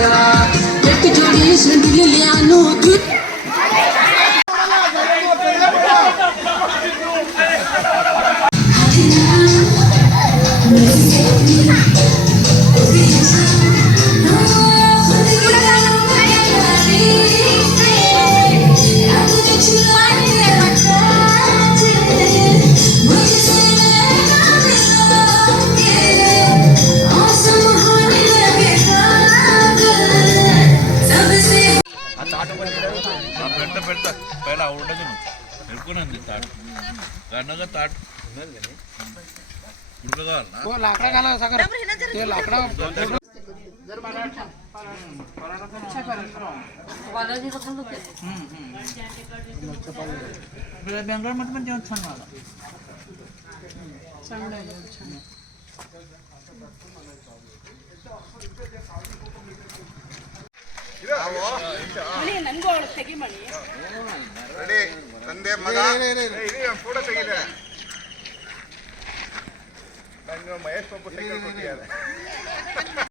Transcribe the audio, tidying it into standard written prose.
एक जोडी दिलेली आणू పెడతా పైన ఉండదు పెట్టుకున్నాను తాడు గన్నగా తాడు बेंगलोर मध्ये पण जेवण छान मला ತಂದೆ ಮಗ ಫೋಟೋ ತೆಗಿದೆ ನಂಗೆ ಮಹೇಶ್ ಬಾಬು ಸೈಕಲ್ ಕೊಟ್ಟಿದ್ದಾರೆ